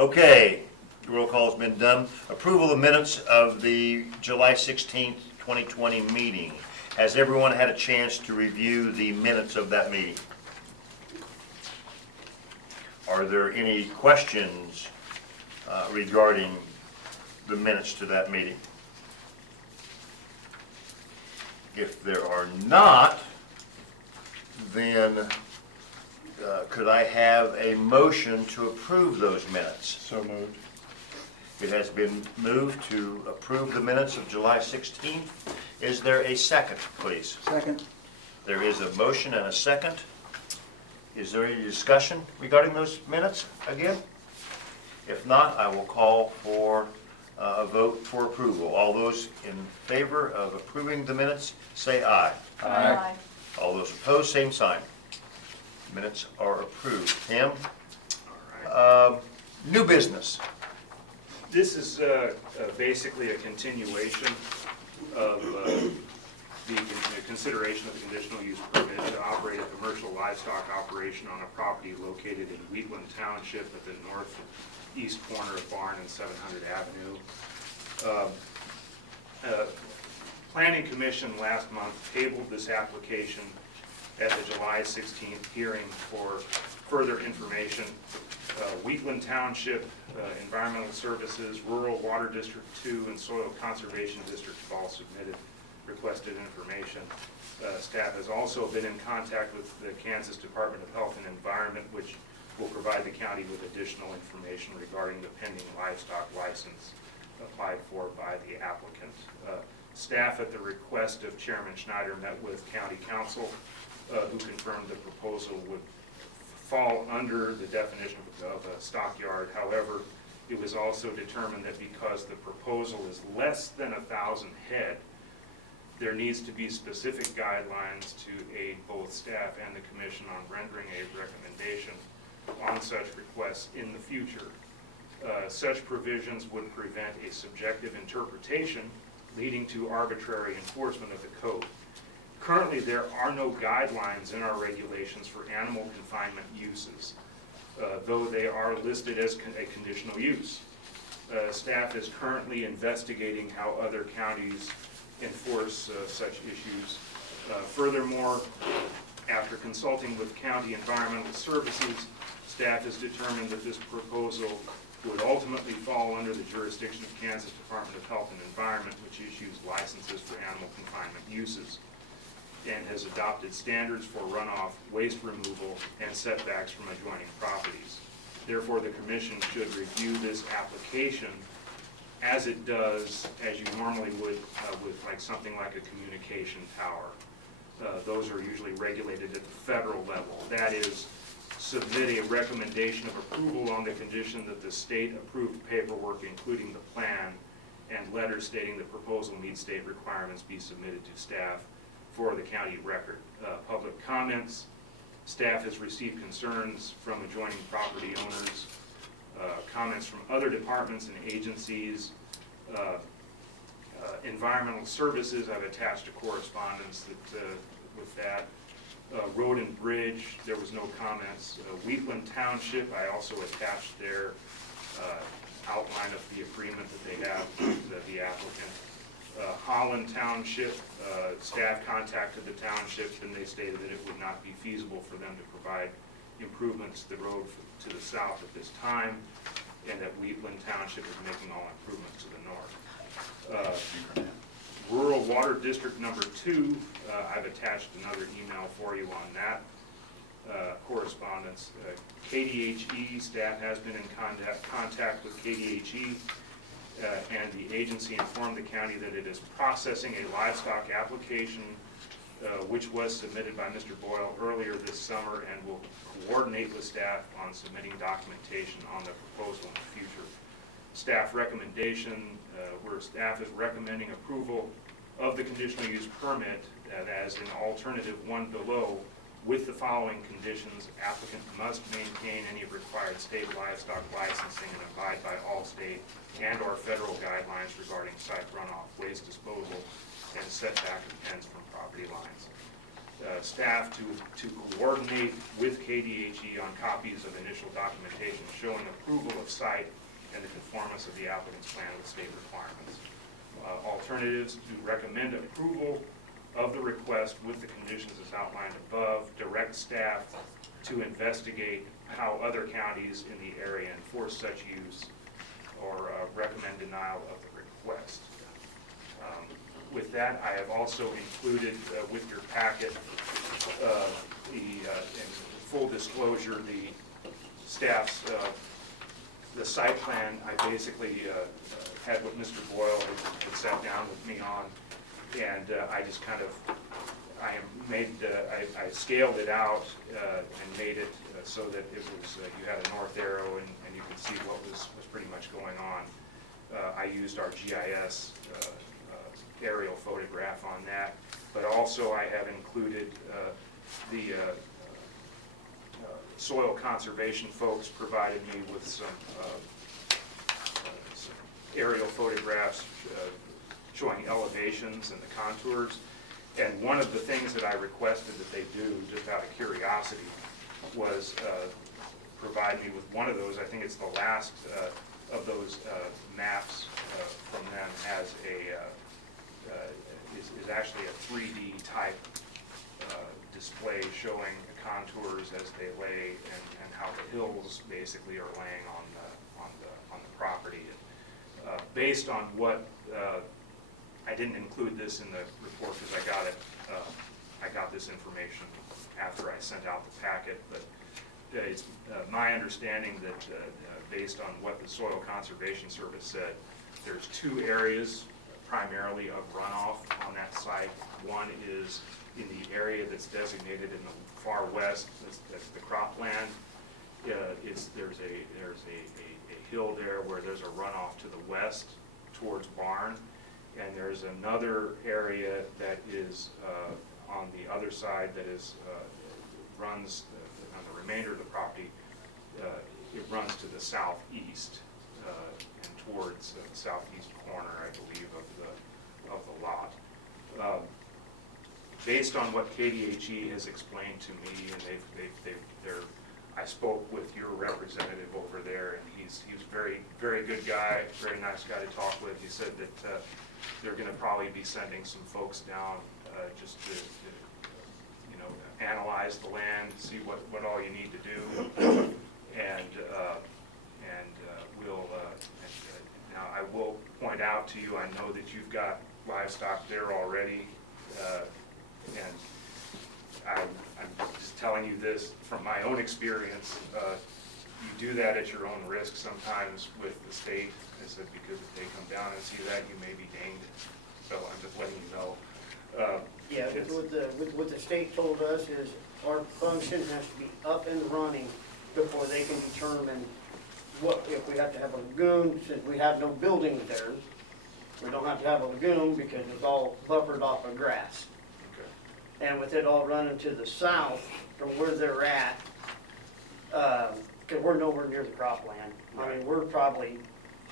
Okay, the roll call has been done. Approval of minutes of the July 16th, 2020 meeting. Has everyone had a chance to review the minutes of that meeting? Are there any questions regarding the minutes to that meeting? If there are not, then could I have a motion to approve those minutes? So moved. It has been moved to approve the minutes of July 16th. Is there a second, please? Second. There is a motion and a second. Is there any discussion regarding those minutes again? If not, I will call for a vote for approval. All those in favor of approving the minutes, say aye. Aye. All those opposed, same sign. Minutes are approved. Tim? New business. This is basically a continuation of the consideration of the conditional use permit to operate a commercial livestock operation on a property located in Wheatland Township at the northeast corner of Barn and 700 Avenue. Planning Commission last month tabled this application at the July 16th hearing for further information. Wheatland Township, Environmental Services, Rural Water District 2, and Soil Conservation District have all submitted requested information. Staff has also been in contact with the Kansas Department of Health and Environment, which will provide the county with additional information regarding the pending livestock license applied for by the applicant. Staff, at the request of Chairman Schneider, met with County Council, who confirmed the proposal would fall under the definition of a stockyard. However, it was also determined that because the proposal is less than 1,000 head, there needs to be specific guidelines to aid both staff and the commission on rendering a recommendation on such requests in the future. Such provisions would prevent a subjective interpretation leading to arbitrary enforcement of the code. Currently, there are no guidelines in our regulations for animal confinement uses, though they are listed as a conditional use. Staff is currently investigating how other counties enforce such issues. Furthermore, after consulting with County Environmental Services, staff has determined that this proposal would ultimately fall under the jurisdiction of Kansas Department of Health and Environment, which issues licenses for animal confinement uses, and has adopted standards for runoff, waste removal, and setbacks from adjoining properties. Therefore, the Commission should review this application as it does, as you normally would with something like a communication tower. Those are usually regulated at the federal level. That is, submit a recommendation of approval on the condition that the state-approved paperwork, including the plan and letters stating the proposal meets state requirements, be submitted to staff for the county record. Public comments. Staff has received concerns from adjoining property owners, comments from other departments and agencies. Environmental Services, I've attached a correspondence with that. Road and Bridge, there was no comments. Wheatland Township, I also attached their outline of the agreement that they have with the applicant. Holland Township, staff contacted the township and they stated that it would not be feasible for them to provide improvements to the road to the south at this time, and that Wheatland Township is making all improvements to the north. Rural Water District number 2, I've attached another email for you on that correspondence. KDHE, staff has been in contact with KDHE, and the agency informed the county that it is processing a livestock application which was submitted by Mr. Boyle earlier this summer, and will coordinate with staff on submitting documentation on the proposal in the future. Staff recommendation, where staff is recommending approval of the conditional use permit as an alternative one below, with the following conditions. Applicant must maintain any required state livestock licensing and abide by all state and or federal guidelines regarding site runoff, waste disposal, and setback of pens from property lines. staff to coordinate with KDHE on copies of initial documentation showing approval of site and the conformance of the applicant's plan with state requirements. Alternatives, to recommend approval of the request with the conditions as outlined above, direct staff to investigate how other counties in the area enforce such use, or recommend denial of the request. With that, I have also included with your packet in full disclosure, the staff's the site plan. I basically had what Mr. Boyle had sat down with me on, and I just kind of I scaled it out and made it so that it was you had a north arrow and you could see what was pretty much going on. I used our GIS aerial photograph on that, but also I have included the soil conservation folks provided me with some aerial photographs showing elevations and the contours. And one of the things that I requested that they do, just out of curiosity, was provide me with one of those. I think it's the last of those maps from them has is actually a 3D type display showing the contours as they lay and how the hills basically are laying on the property. Based on what I didn't include this in the report because I got this information after I sent out the packet, but it's my understanding that based on what the Soil Conservation Service said, there's two areas primarily of runoff on that site. One is in the area that's designated in the far west, that's the cropland. There's a hill there where there's a runoff to the west towards Barn, and there's another area that is on the other side that is runs on the remainder of the property. It runs to the southeast and towards the southeast corner, I believe, of the lot. Based on what KDHE has explained to me, and I spoke with your representative over there, and he's a very good guy, very nice guy to talk with. He said that they're going to probably be sending some folks down just to analyze the land, see what all you need to do, and we'll. Now I will point out to you, I know that you've got livestock there already, and I'm just telling you this from my own experience. You do that at your own risk sometimes with the state. I said, because if they come down and see that, you may be dinged. So I'm just letting you know. Yeah, what the state told us is our function has to be up and running before they can determine what, if we have to have a lagoon, since we have no buildings there. We don't have to have a lagoon because it's all buffered off of grass. Okay. And with it all running to the south from where they're at, because we're nowhere near the cropland. I mean, we're probably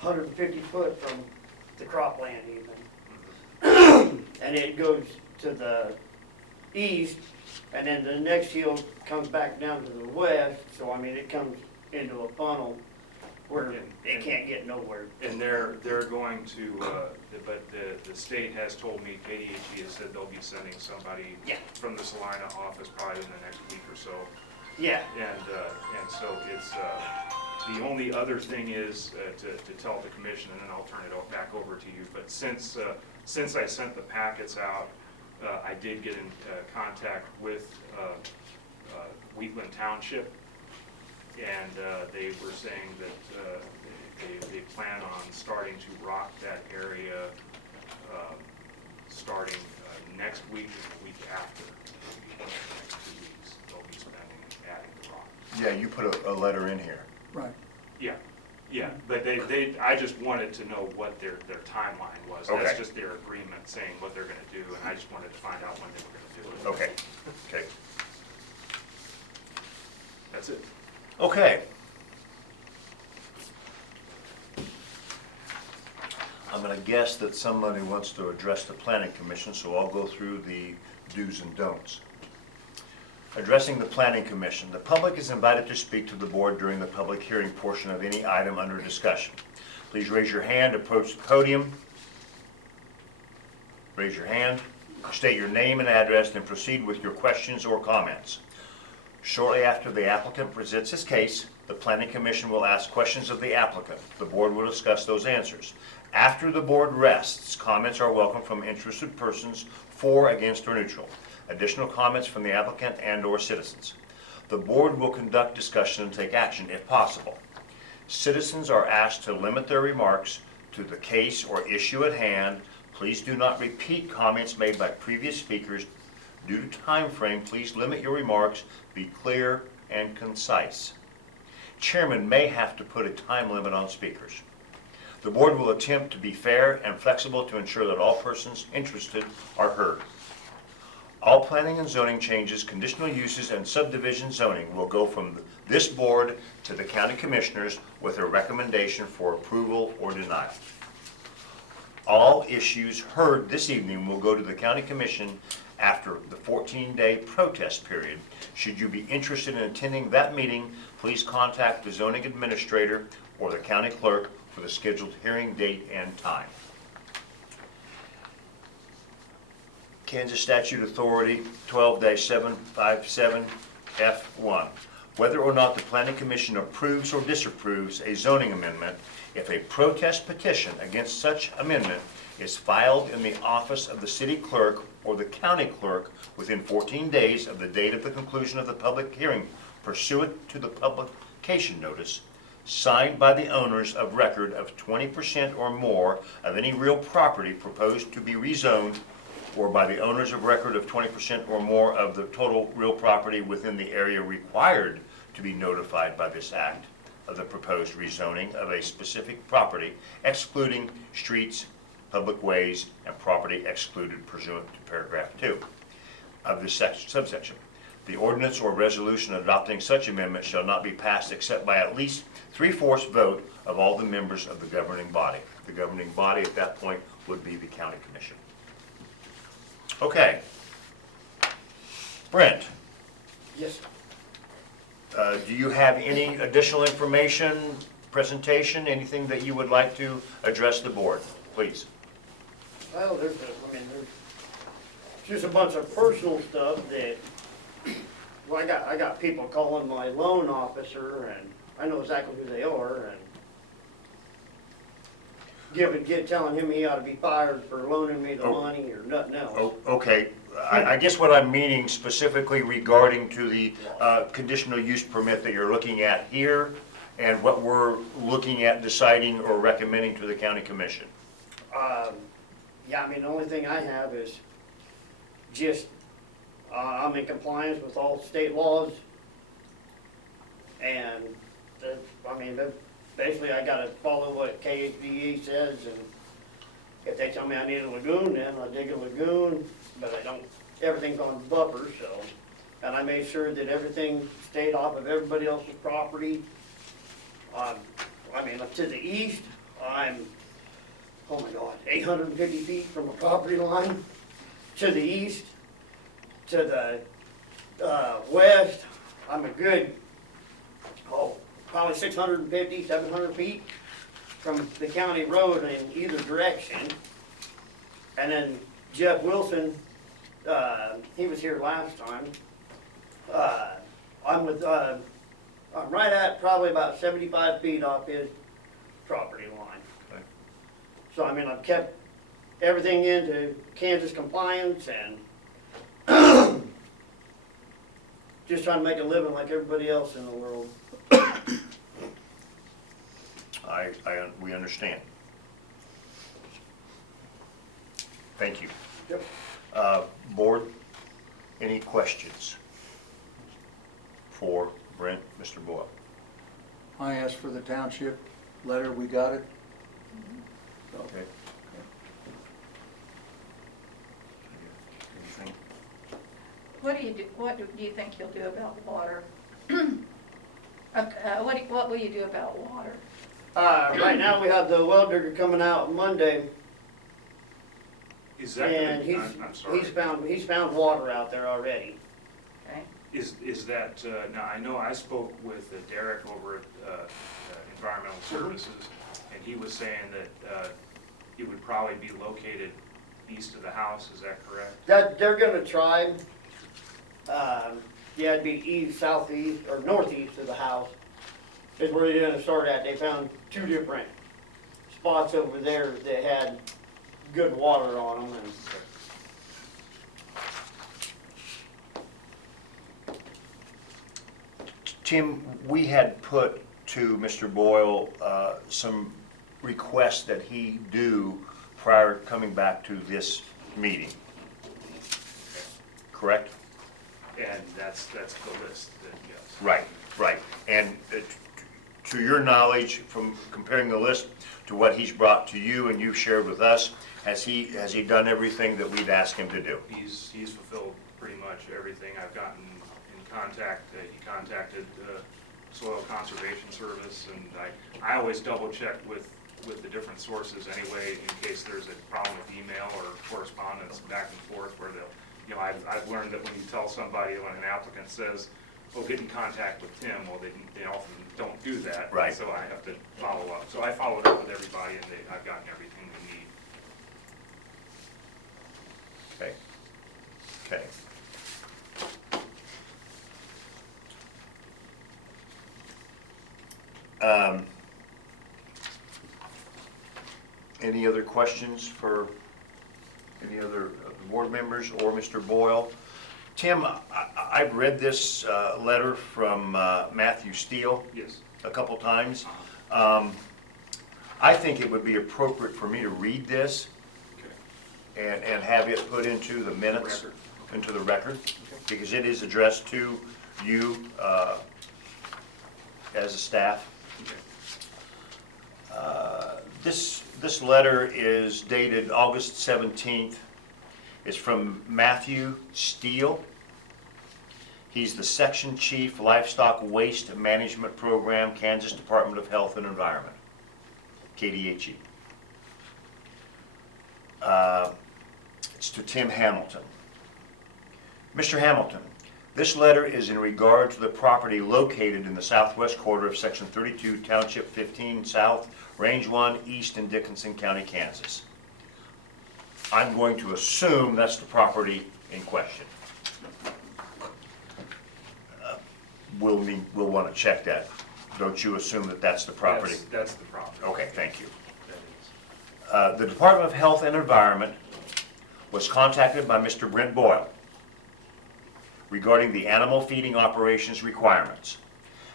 150 foot from the cropland even. And it goes to the east, and then the next hill comes back down to the west. So I mean, it comes into a funnel where it can't get nowhere. And they're going to, but the state has told me, KDHE has said they'll be sending somebody from the Salina office probably in the next week or so. Yeah. And so it's, the only other thing is to tell the commission, and then I'll turn it back over to you. But since I sent the packets out, I did get in contact with Wheatland Township, and they were saying that they plan on starting to rock that area starting next week and the week after. The next 2 weeks they'll be spending adding the rock. Yeah, you put a letter in here. Right. Yeah, but I just wanted to know what their timeline was. Okay. That's just their agreement saying what they're going to do, and I just wanted to find out when they were going to do it. Okay. That's it. Okay. I'm going to guess that somebody wants to address the planning commission, so I'll go through the do's and don'ts. Addressing the Planning Commission. The public is invited to speak to the board during the public hearing portion of any item under discussion. Please raise your hand, approach the podium. Raise your hand, state your name and address, then proceed with your questions or comments. Shortly after the applicant presents his case, the Planning Commission will ask questions of the applicant. The board will discuss those answers. After the board rests, comments are welcome from interested persons for, against, or neutral. Additional comments from the applicant and/or citizens. The board will conduct discussion and take action if possible. Citizens are asked to limit their remarks to the case or issue at hand. Please do not repeat comments made by previous speakers. Due to time frame, please limit your remarks, be clear and concise. Chairman may have to put a time limit on speakers. The board will attempt to be fair and flexible to ensure that all persons interested are heard. All planning and zoning changes, conditional uses, and subdivision zoning will go from this board to the county commissioners with a recommendation for approval or denial. All issues heard this evening will go to the county commission after the 14-day protest period. Should you be interested in attending that meeting, please contact the zoning administrator or the county clerk for the scheduled hearing date and time. Kansas Statute Authority 12-757F1. Whether or not the Planning Commission approves or disapproves a zoning amendment, if a protest petition against such amendment is filed in the office of the city clerk or the county clerk within 14 days of the date of the conclusion of the public hearing pursuant to the publication notice, signed by the owners of record of 20% or more of any real property proposed to be rezoned, or by the owners of record of 20% or more of the total real property within the area required to be notified by this act of the proposed rezoning of a specific property, excluding streets, public ways, and property excluded pursuant to paragraph 2 of this subsection. The ordinance or resolution adopting such amendment shall not be passed except by at least 3/4 vote of all the members of the governing body. The governing body at that point would be the county commission. Okay. Brent, Yes. do you have any additional information, presentation, anything that you would like to address the board? Please. Well, there's just a bunch of personal stuff that, well, I got people calling my loan officer, and I know exactly who they are, and telling him he ought to be fired for loaning me the money or nothing else. Oh, okay. I guess what I'm meaning specifically regarding to the conditional use permit that you're looking at here and what we're looking at deciding or recommending to the county commission. Yeah, I mean, the only thing I have is just, I'm in compliance with all state laws. And, basically I gotta follow what KHDE says, and if they tell me I need a lagoon, then I dig a lagoon, but I don't, everything's on buffer, so. And I made sure that everything stayed off of everybody else's property. To the east, I'm, oh my God, 850 feet from a property line. To the east, to the west, I'm a good, probably 650, 700 feet from the county road in either direction. And then Jeff Wilson, he was here last time. I'm right at probably about 75 feet off his property line. Okay. So I've kept everything into Kansas compliance and just trying to make a living like everybody else in the world. We understand. Thank you. Yep. Board, any questions for Brent, Mr. Boyle? I asked for the township letter, we got it. Okay. Anything? What do you think you'll do about water? What will you do about water? Right now we have the well digger coming out Monday, Is that, and I'm sorry. he's found water out there already. Okay. Is that, now I know I spoke with Derek over at Environmental Services, and he was saying that it would probably be located east of the house, is that correct? That, they're gonna try, yeah, it'd be east, southeast, or northeast of the house is where they're gonna start at. They found 2 different spots over there that had good water on them, and Tim, we had put to Mr. Boyle some requests that he do prior to coming back to this meeting, correct? And that's the list, that, yes. Right, right. And to your knowledge, from comparing the list to what he's brought to you and you've shared with us, has he done everything that we've asked him to do? He's fulfilled pretty much everything. I've gotten in contact, he contacted Soil Conservation Service, and I always double check with the different sources anyway, in case there's a problem with email or correspondence back and forth where they'll, you know, I've learned that when you tell somebody, when an applicant says, oh, get in contact with Tim, well, they often don't do that. Right. So I have to follow up. So I followed up with everybody, and I've gotten everything they need. Okay. Okay. Any other questions for any other of the board members or Mr. Boyle? Tim, I've read this letter from Matthew Steele Yes. a couple times. I think it would be appropriate for me to read this Okay. and have it put into the minutes, Record. into the record, because it is addressed to you as a staff. Okay. This letter is dated August 17th. It's from Matthew Steele. He's the Section Chief, Livestock Waste Management Program, Kansas Department of Health and Environment, KDHE. It's to Tim Hamilton. Mr. Hamilton, this letter is in regard to the property located in the southwest quarter of Section 32, Township 15 South, Range 1, East in Dickinson County, Kansas. I'm going to assume that's the property in question. We'll want to check that. Don't you assume that that's the property? That's the property. Okay, thank you. That is. The Department of Health and Environment was contacted by Mr. Brent Boyle regarding the animal feeding operations requirements.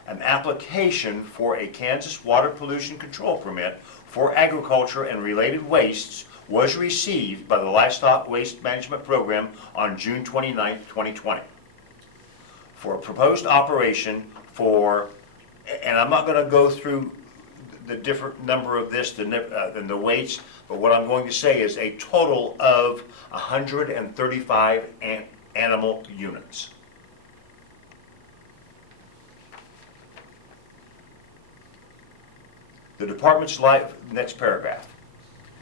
An application for a Kansas water pollution control permit for agriculture and related wastes was received by the Livestock Waste Management Program on June 29, 2020. For a proposed operation for, and I'm not going to go through the different number of this than the weights, but what I'm going to say is a total of 135 animal units. The department's next paragraph.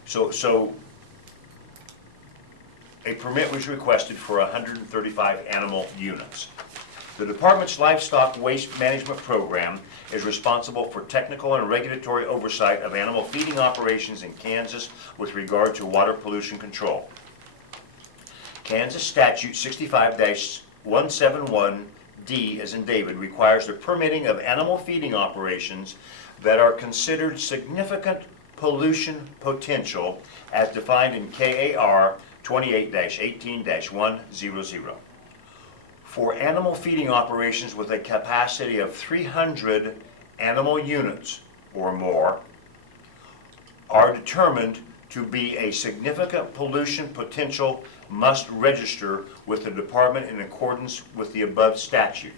So a permit was requested for 135 animal units. The department's livestock waste management program is responsible for technical and regulatory oversight of animal feeding operations in Kansas with regard to water pollution control. Kansas Statute 65-171D, as in David, requires the permitting of animal feeding operations that are considered significant pollution potential as defined in KAR 28-18-100. For animal feeding operations with a capacity of 300 animal units or more are determined to be a significant pollution potential must register with the department in accordance with the above statute.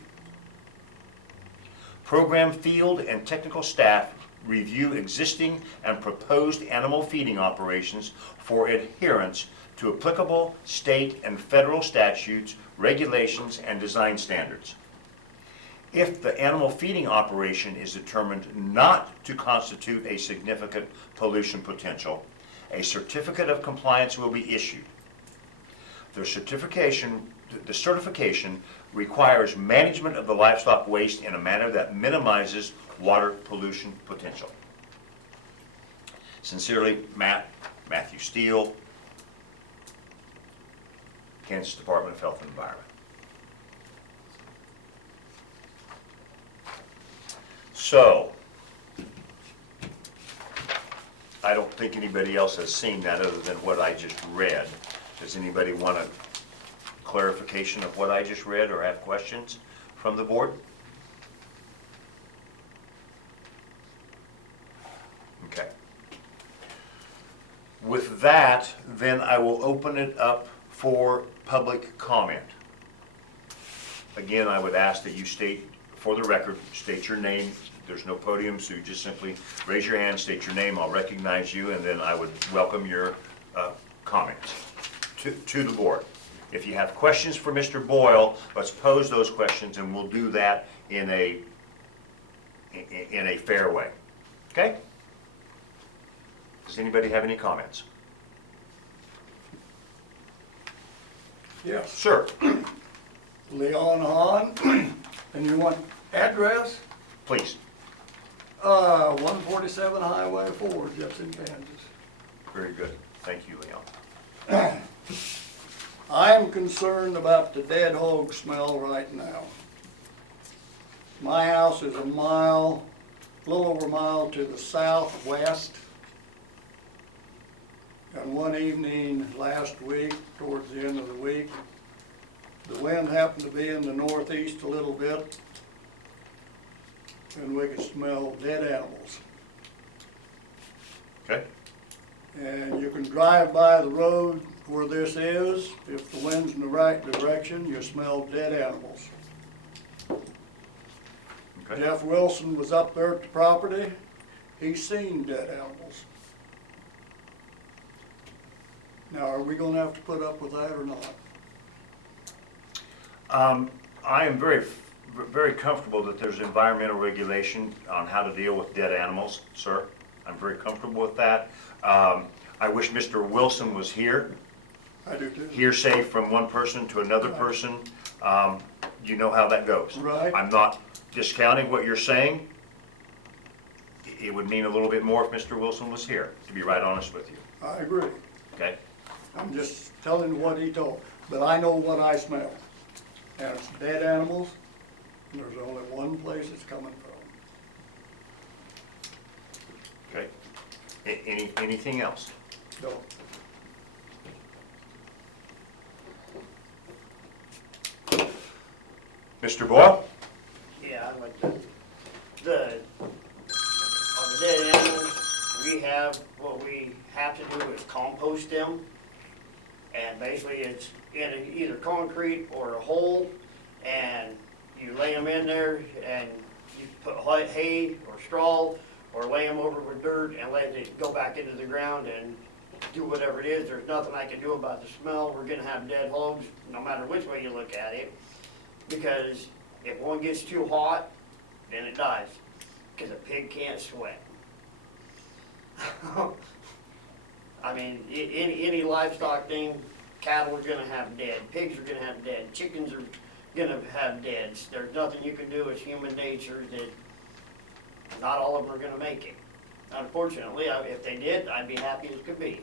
Program field and technical staff review existing and proposed animal feeding operations for adherence to applicable state and federal statutes, regulations, and design standards. If the animal feeding operation is determined not to constitute a significant pollution potential, a certificate of compliance will be issued. The certification requires management of the livestock waste in a manner that minimizes water pollution potential. Sincerely, Matthew Steele, Kansas Department of Health and Environment. So, I don't think anybody else has seen that other than what I just read. Does anybody want a clarification of what I just read or have questions from the board? Okay. With that, then I will open it up for public comment. Again, I would ask that you state, for the record, state your name. There's no podium, so you just simply raise your hand, state your name, I'll recognize you, and then I would welcome your comments to the board. If you have questions for Mr. Boyle, let's pose those questions, and we'll do that in a fair way. Okay? Does anybody have any comments? Yes. Sir, Leon Hahn, and you want address? please. 147 Highway 4, Jefferson, Kansas. Very good. Thank you, Leon. I am concerned about the dead hog smell right now. My house is a little over a mile to the southwest. And one evening last week, towards the end of the week, the wind happened to be in the northeast a little bit, and we could smell dead animals. Okay? And you can drive by the road where this is. If the wind's in the right direction, you smell dead animals. Okay. Jeff Wilson was up there at the property. He's seen dead animals. Now, are we gonna have to put up with that or not? I am very comfortable that there's environmental regulation on how to deal with dead animals, sir. I'm very comfortable with that. I wish Mr. Wilson was here. I do too. Hearsay from one person to another person, you know how that goes. Right. I'm not discounting what you're saying. It would mean a little bit more if Mr. Wilson was here, to be right honest with you, I agree. okay? I'm just telling what he told, but I know what I smell. And it's dead animals, and there's only one place it's coming from. Okay? Anything else? No. Mr. Boyle? Yeah, I'd like to, on the dead animals, what we have to do is compost them. And basically it's in either concrete or a hole, and you lay them in there and you put hay or straw, or lay them over with dirt and let it go back into the ground and do whatever it is. There's nothing I can do about the smell. We're gonna have dead hogs, no matter which way you look at it. Because if one gets too hot, then it dies, because a pig can't sweat. I mean, any livestock thing, cattle are gonna have dead, pigs are gonna have dead, chickens are gonna have deads. There's nothing you can do, it's human nature that not all of them are gonna make it. Unfortunately, if they did, I'd be happy as could be.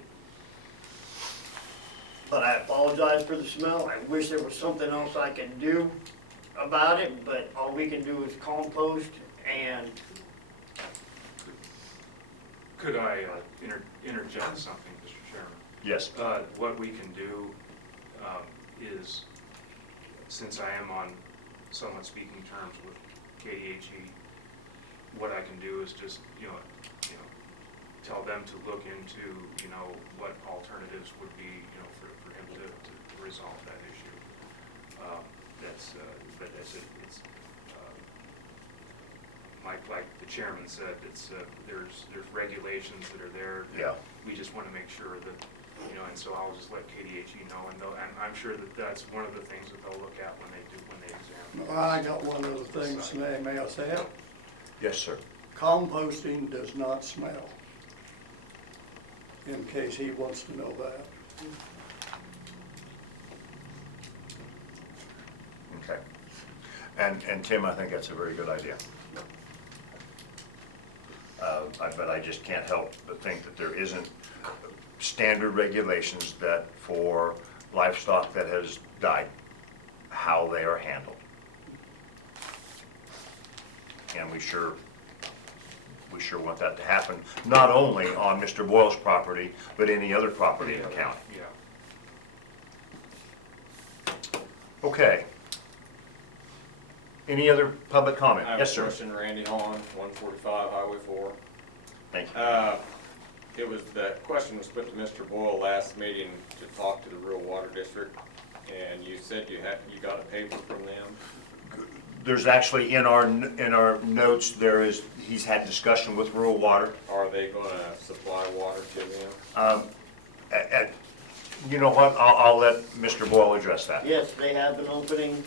But I apologize for the smell. I wish there was something else I could do about it, but all we can do is compost and. Could I interject something, Mr. Chairman? Yes. What we can do is, since I am on somewhat speaking terms with KDHE, what I can do is just, tell them to look into, what alternatives would be, for him to resolve that issue. But it's like the chairman said, there's regulations that are there. Yeah. We just want to make sure that, and so I'll just let KDHE know, and I'm sure that that's one of the things that they'll look at when they examine. I got one other thing, may I say it? Yes, sir. Composting does not smell, in case he wants to know that. Okay. And Tim, I think that's a very good idea. But I just can't help but think that there isn't standard regulations that for livestock that has died, how they are handled. And we sure want that to happen, not only on Mr. Boyle's property, but any other property in the county. Yeah. Okay. Any other public comment? I have Yes, a sir. question, Randy Holland, 145 Highway 4. Thank you. The question was put to Mr. Boyle last meeting to talk to the rural water district, and you said you got a paper from them. There's actually, in our notes, he's had discussion with rural water. Are they gonna supply water to them? You know what, I'll let Mr. Boyle address that. Yes, they have an opening.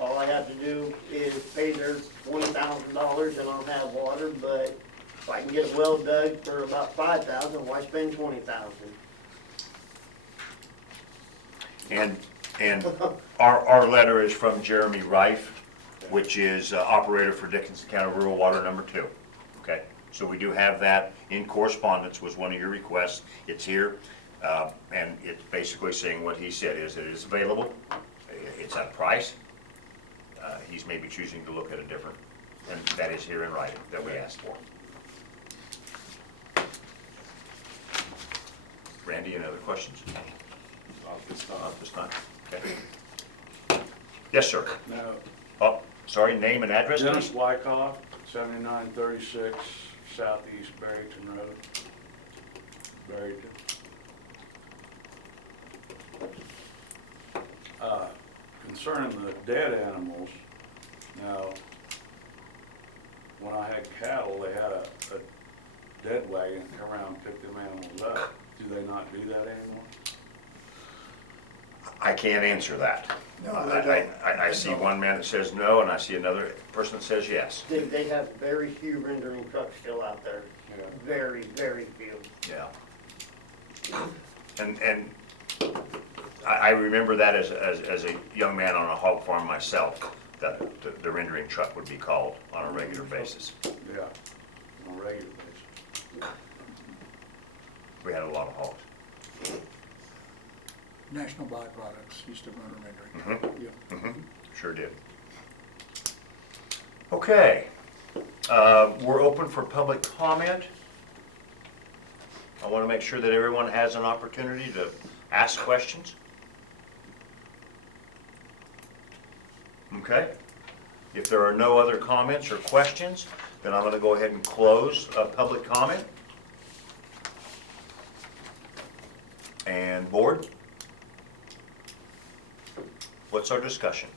All I have to do is pay their $20,000 and I'll have water, but if I can get a well dug for about $5,000, why spend $20,000? And our letter is from Jeremy Rife, which is operator for Dickinson County Rural Water number 2. Okay, so we do have that in correspondence, was one of your requests. It's here, and it's basically saying what he said is that it is available, it's at a price. He's maybe choosing to look at a different, and that is here in writing that we asked for. Randy, any other questions? Not this time. Not this time, okay. Yes, sir. No, Oh, sorry, name and address, Dennis please? Wyckoff, 7936 Southeast Barrington Road, Barrington. Concerning the dead animals, now, when I had cattle, they had a dead wagon come around and pick them animals up. Do they not do that anymore? I can't answer that. No, they don't. I see one man that says no, and I see another person that says yes. They have very few rendering trucks still out there. Yeah. Very, very few. Yeah. And I remember that as a young man on a hog farm myself, that the rendering truck would be called on a regular basis. Yeah, on a regular basis. We had a lot of hogs. National Byproducts used to run a rendering. Yeah. Sure did. Okay, we're open for public comment. I want to make sure that everyone has an opportunity to ask questions. Okay, if there are no other comments or questions, then I'm going to go ahead and close public comment. And board? What's our discussion?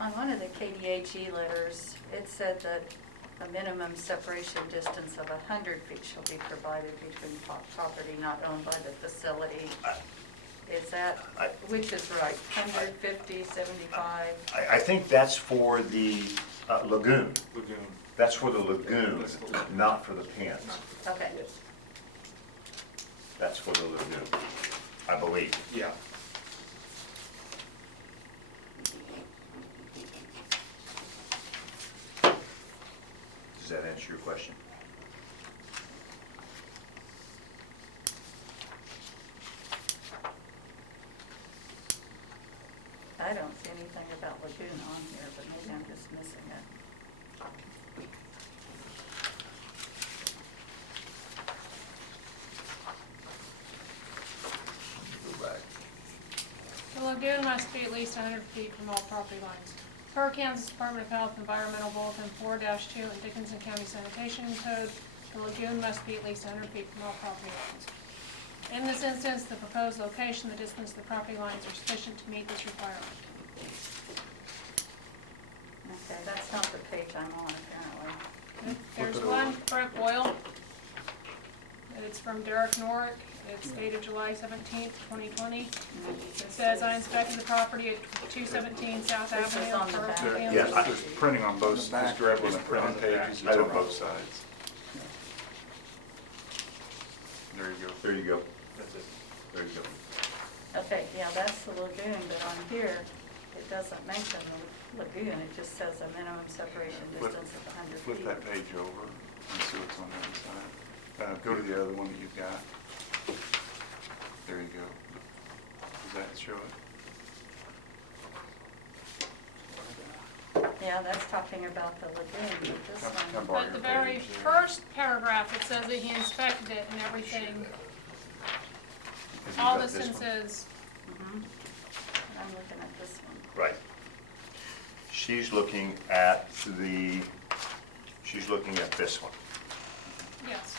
On one of the KDHE letters, it said that a minimum separation distance of 100 feet shall be provided between property not owned by the facility. Is that, which is right, 150, 75? I think that's for the lagoon. Lagoon. That's for the lagoon, not for the pens. Okay. That's for the lagoon, I believe. Yeah. Does that answer your question? I don't see anything about lagoon on here, but maybe I'm just missing it. Go back. The lagoon must be at least 100 feet from all property lines. Per Kansas Department of Health Environmental Bulletin 4-2 and Dickinson County Sanitation Code, the lagoon must be at least 100 feet from all property lines. In this instance, the proposed location, the distance of the property lines are sufficient to meet this requirement. Okay, that's not the page I'm on apparently. There's one, Brent Boyle. It's from Derek Norick. It's dated July 17th, 2020. It says, I inspected the property at 217 South This is Avenue. on the for back. Kansas. Yeah, There's printing on both, just grab one of the printed pages, it's on both sides. There you go. There you go. That's it. There you go. Okay, yeah, that's the lagoon, but on here, it doesn't mention the lagoon, it just says a minimum separation distance of 100 feet. Flip that page over and see what's on the other side. Go to the other one that you've got. There you go. Does that show it? Yeah, that's talking about the lagoon, but this Can I one, borrow But the your very page there? first paragraph, it says that he inspected it and everything. Have you All got this one? says, mhm. I'm looking at this one. Right. She's looking at this one. yes.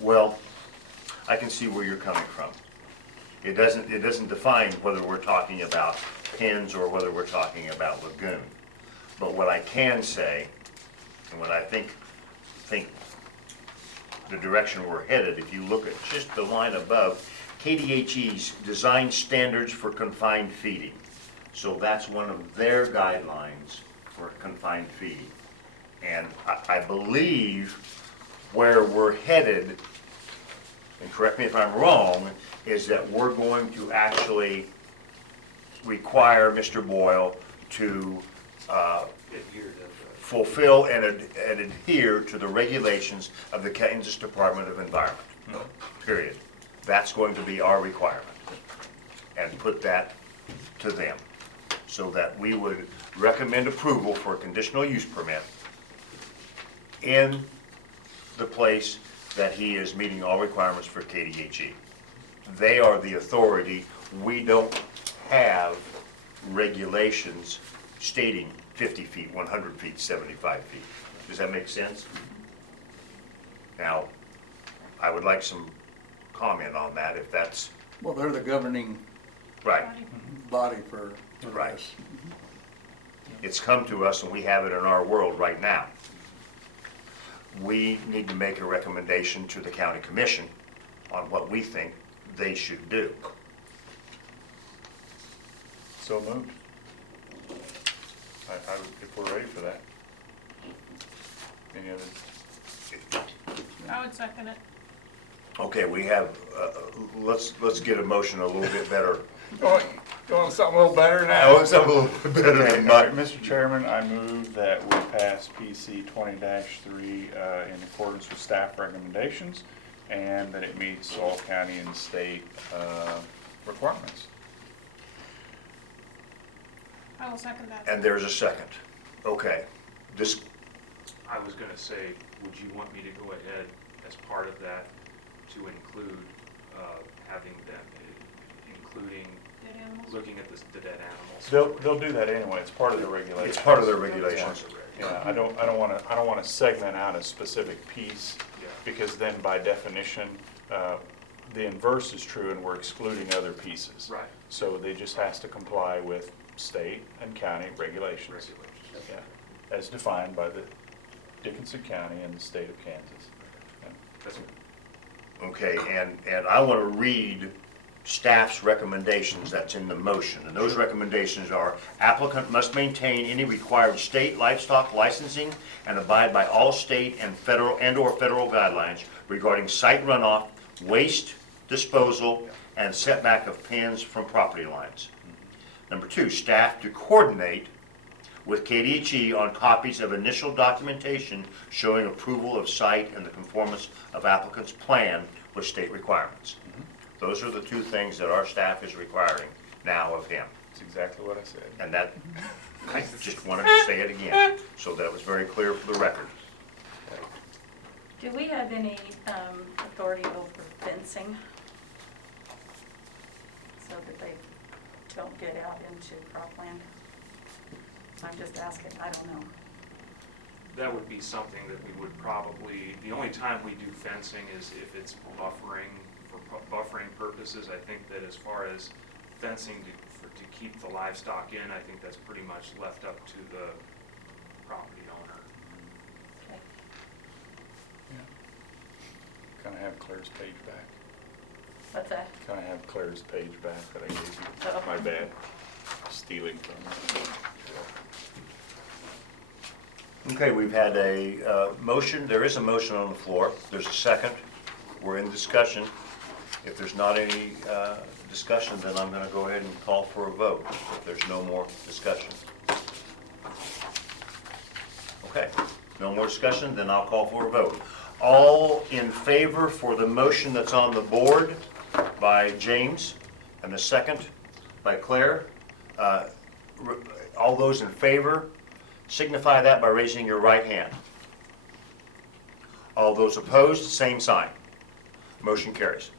Well, I can see where you're coming from. It doesn't define whether we're talking about pins or whether we're talking about lagoon. But what I can say, and what I think the direction we're headed, if you look at just the line above, KDHE's design standards for confined feeding. So that's one of their guidelines for confined feeding. And I believe where we're headed, and correct me if I'm wrong, is that we're going to actually require Mr. Boyle to fulfill and adhere to the regulations of the Kansas Department of Environment, period. That's going to be our requirement, and put that to them, so that we would recommend approval for a conditional use permit in the place that he is meeting all requirements for KDHE. They are the authority. We don't have regulations stating 50 feet, 100 feet, 75 feet. Does that make sense? Now, I would like some comment on that, if that's Well, they're the governing right. body for Right. this. It's come to us and we have it in our world right now. We need to make a recommendation to the county commission on what we think they should do. So moved. If we're ready for that. Any other? I would second it. Okay, we have, let's get a motion a little bit better. You want something a little better now? I want something a little bit better Okay, than all right, mine. Mr. Chairman, I move that we pass PC 20-3 in accordance with staff recommendations, and that it meets all county and state requirements. I will second that. And there's a second. Okay, this, I was gonna say, would you want me to go ahead as part of that to include, having them, including Dead animals? looking at the dead animals? They'll do that anyway, it's part of their regulations. it's part of their regulations. Yeah, I don't wanna segment out a specific piece, Yeah. because then by definition, the inverse is true and we're excluding other pieces. Right. So they just has to comply with state and county regulations. Yeah, as defined by the Dickinson County and the state of Kansas. Yeah. That's Okay, and I want to read staff's recommendations that's in the motion. And those recommendations are: applicant must maintain any required state livestock licensing and abide by all state and or federal guidelines regarding site runoff, waste disposal, and setback of pins from property lines. Number two, staff to coordinate with KDHE on copies of initial documentation showing approval of site and the conformance of applicant's plan with state requirements. Those are the two things that our staff is requiring now of him. That's exactly what I said. And that, I just wanted to say it again, so that it was very clear for the record. Do we have any authority over fencing? So that they don't get out into cropland? I'm just asking, I don't know. That would be something that we would probably, the only time we do fencing is if it's buffering, for buffering purposes. I think that as far as fencing to keep the livestock in, I think that's pretty much left up to the property owner. Okay. Kind of have Claire's page back. What's that? Can I have Claire's page back that I gave you? Oh. My bad. Stealing from her. Okay, we've had a motion, there is a motion on the floor, there's a second, we're in discussion. If there's not any discussion, then I'm gonna go ahead and call for a vote, if there's no more discussion. Okay, no more discussion, then I'll call for a vote. All in favor for the motion that's on the board by James, and the second by Claire, all those in favor, signify that by raising your right hand. All those opposed, same sign. Motion carries.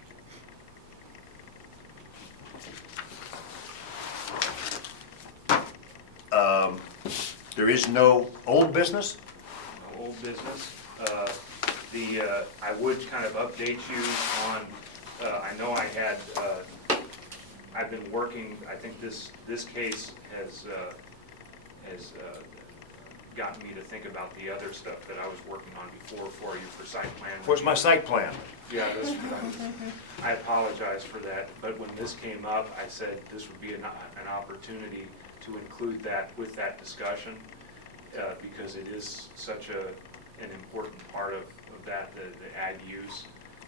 There is no old business? No old business. I would kind of update you on, I know I've been working, I think this case has gotten me to think about the other stuff that I was working on before for you for site plan. Where's my site plan? Yeah, I apologize for that, but when this came up, I said this would be an opportunity to include that with that discussion, because it is such an important part of that, the ag use.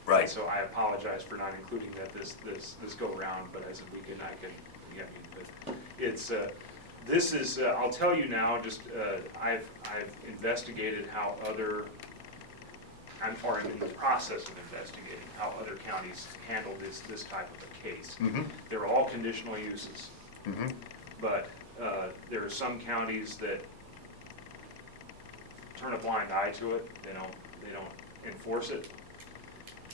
Right. And so I apologize for not including that this go around, but I said we can, but it's, this is, I'll tell you now, just, I've investigated how other, I'm in the process of investigating how other counties handle this type of a case. Mm-hmm. They're all conditional uses, Mm-hmm. but there are some counties that turn a blind eye to it. They don't enforce it,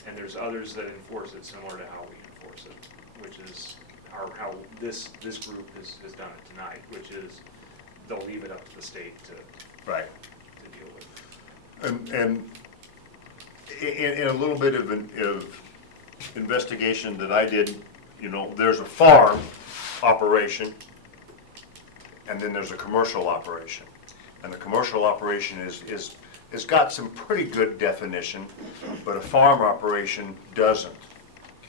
and there's others that enforce it similar to how we enforce it, which is how this group has done it tonight, which is they'll leave it up to the state to Right. deal with. And in a little bit of investigation that I did, there's a farm operation, and then there's a commercial operation. And the commercial operation has got some pretty good definition, but a farm operation doesn't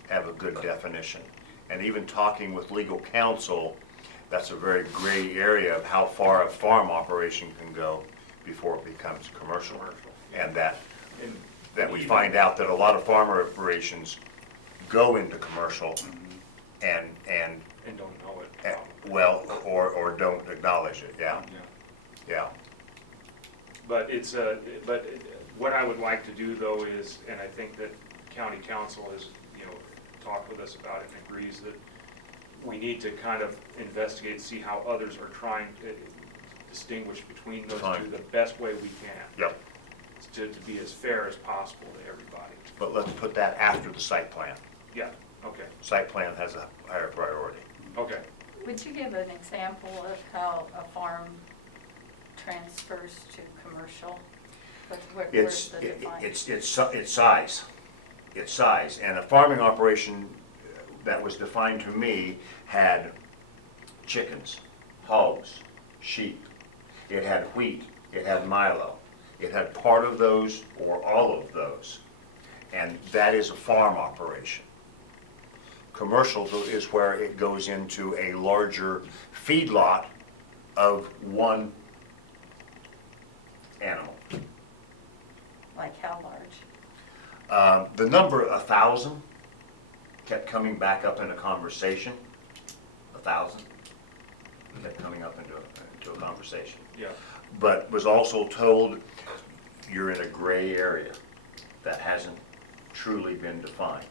have a good definition. And even talking with legal counsel, that's a very gray area of how far a farm operation can go before it becomes commercial. And that we find out that a lot of farm operations go into commercial and don't know it. well, or don't acknowledge it, yeah. But it's but what I would like to do though is, and I think that county council has talked with us about it and agrees that we need to kind of investigate, see how others are trying to distinguish between those two the best way we can. Yep. To be as fair as possible to everybody. But let's put that after the site plan. Yeah, okay, Site plan has a higher priority. okay. Would you give an example of how a farm transfers to commercial? Where's the define? It's size. It's size. And a farming operation that was defined to me had chickens, hogs, sheep. It had wheat. It had milo. It had part of those or all of those. And that is a farm operation. Commercial is where it goes into a larger feedlot of one animal. Like how large? The number 1,000 kept coming back up in a conversation. 1,000 kept coming up into a conversation. Yeah. But was also told you're in a gray area that hasn't truly been defined.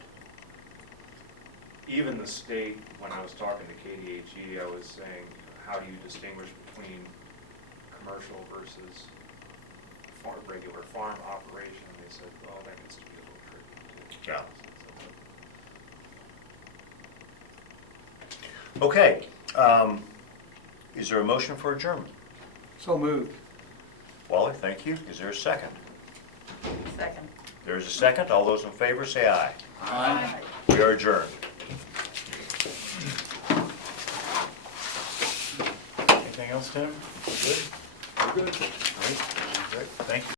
Even the state, when I was talking to KDHE, I was saying, how do you distinguish between commercial versus regular farm operation? And they said, well, that gets to be a little tricky too. Yeah. Okay. Is there a motion for adjournment? So moved. Wally, thank you. Is there a second? Second. There's a second. All those in favor say aye. Aye. We are adjourned. Anything else, Tim? We're good? We're good. All right. Thank you.